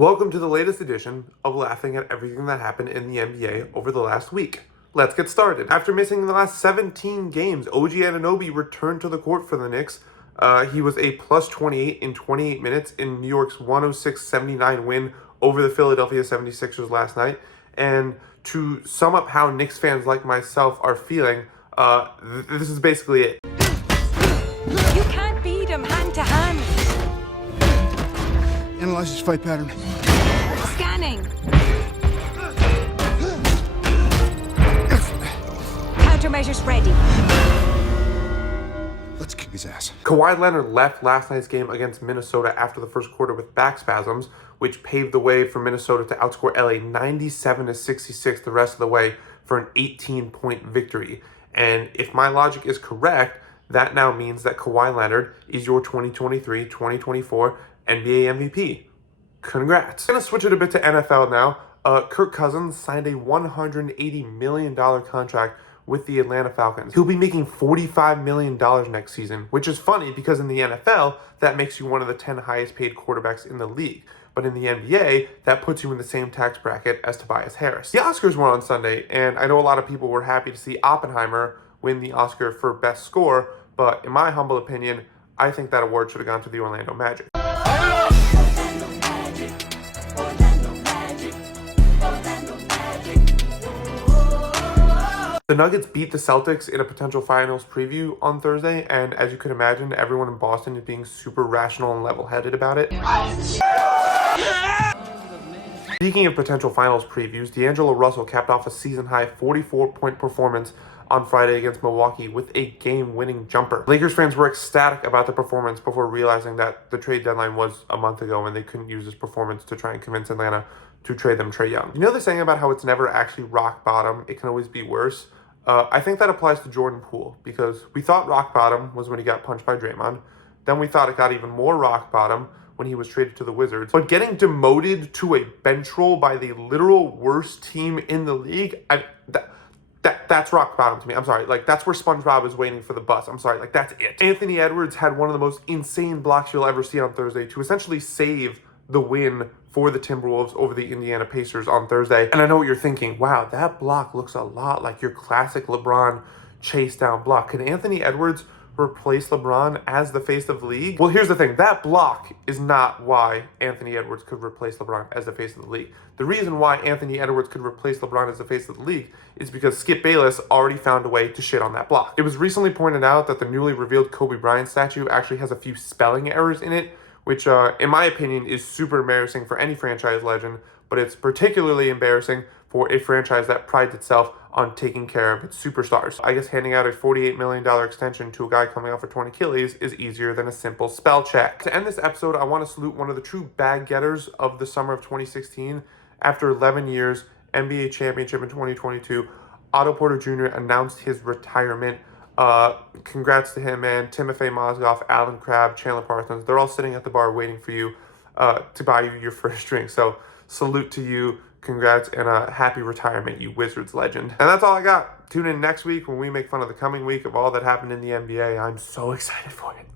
Welcome to the latest edition of laughing at everything that happened in the NBA over the last week. Let's get started. After missing the last 17 games, OG Anunoby returned to the court for the Knicks. He was a plus 28 in 28 minutes in New York's 106-79 win over the Philadelphia 76ers last night. And to sum up how Knicks fans like myself are feeling, this is basically it. You can't beat him hand to hand. Analyze his fight pattern. Scanning. Countermeasures ready. Let's kick his ass. Kawhi Leonard left last night's game against Minnesota after the first quarter with back spasms, which paved the way for Minnesota to outscore LA 97-66 the rest of the way for an 18-point victory. And if my logic is correct, that now means that Kawhi Leonard is your 2023-2024 NBA MVP. Congrats. I'm going to switch it a bit to NFL now. Kirk Cousins signed a $180 million contract with the Atlanta Falcons. He'll be making $45 million next season, which is funny because in the NFL, that makes you one of the 10 highest paid quarterbacks in the league. But in the NBA, that puts you in the same tax bracket as Tobias Harris. The Oscars were on Sunday, and I know a lot of people were happy to see Oppenheimer win the Oscar for Best Score, but in my humble opinion, I think that award should have gone to the Orlando Magic. The Nuggets beat the Celtics in a potential finals preview on Thursday, and as you can imagine, everyone in Boston is being super rational and level-headed about it. Speaking of potential finals previews, D'Angelo Russell capped off a season-high 44-point performance on Friday against Milwaukee with a game-winning jumper. Lakers fans were ecstatic about the performance before realizing that the trade deadline was a month ago and they couldn't use this performance to try and convince Atlanta to trade them Trae Young. You know the saying about how it's never actually rock bottom, it can always be worse? I think that applies to Jordan Poole, because we thought rock bottom was when he got punched by Draymond. Then we thought it got even more rock bottom when he was traded to the Wizards. But getting demoted to a bench role by the literal worst team in the league, that's rock bottom to me. I'm sorry. That's where SpongeBob is waiting for the bus. I'm sorry. That's it. Anthony Edwards had one of the most insane blocks you'll ever see on Thursday to essentially save the win for the Timberwolves over the Indiana Pacers on Thursday. And I know what you're thinking. Wow, that block looks a lot like your classic LeBron chase down block. Can Anthony Edwards replace LeBron as the face of the league? Well, here's the thing. That block is not why Anthony Edwards could replace LeBron as the face of the league. The reason why Anthony Edwards could replace LeBron as the face of the league is because Skip Bayless already found a way to shit on that block. It was recently pointed out that the newly revealed Kobe Bryant statue actually has a few spelling errors in it, which in my opinion is super embarrassing for any franchise legend, but it's particularly embarrassing for a franchise that prides itself on taking care of its superstars. I guess handing out a $48 million extension to a guy coming off a torn Achilles is easier than a simple spell check. To end this episode, I want to salute one of the true bag getters of the summer of 2016. After 11 years, NBA championship in 2022, Otto Porter Jr. announced his retirement. Congrats to him, man. Timofey Mozgov, Alan Crabb, Chandler Parsons, they're all sitting at the bar waiting for you to buy you your first drink. So salute to you, congrats, and a happy retirement, you Wizards legend. And that's all I got. Tune in next week when we make fun of the coming week of all that happened in the NBA. I'm so excited for it.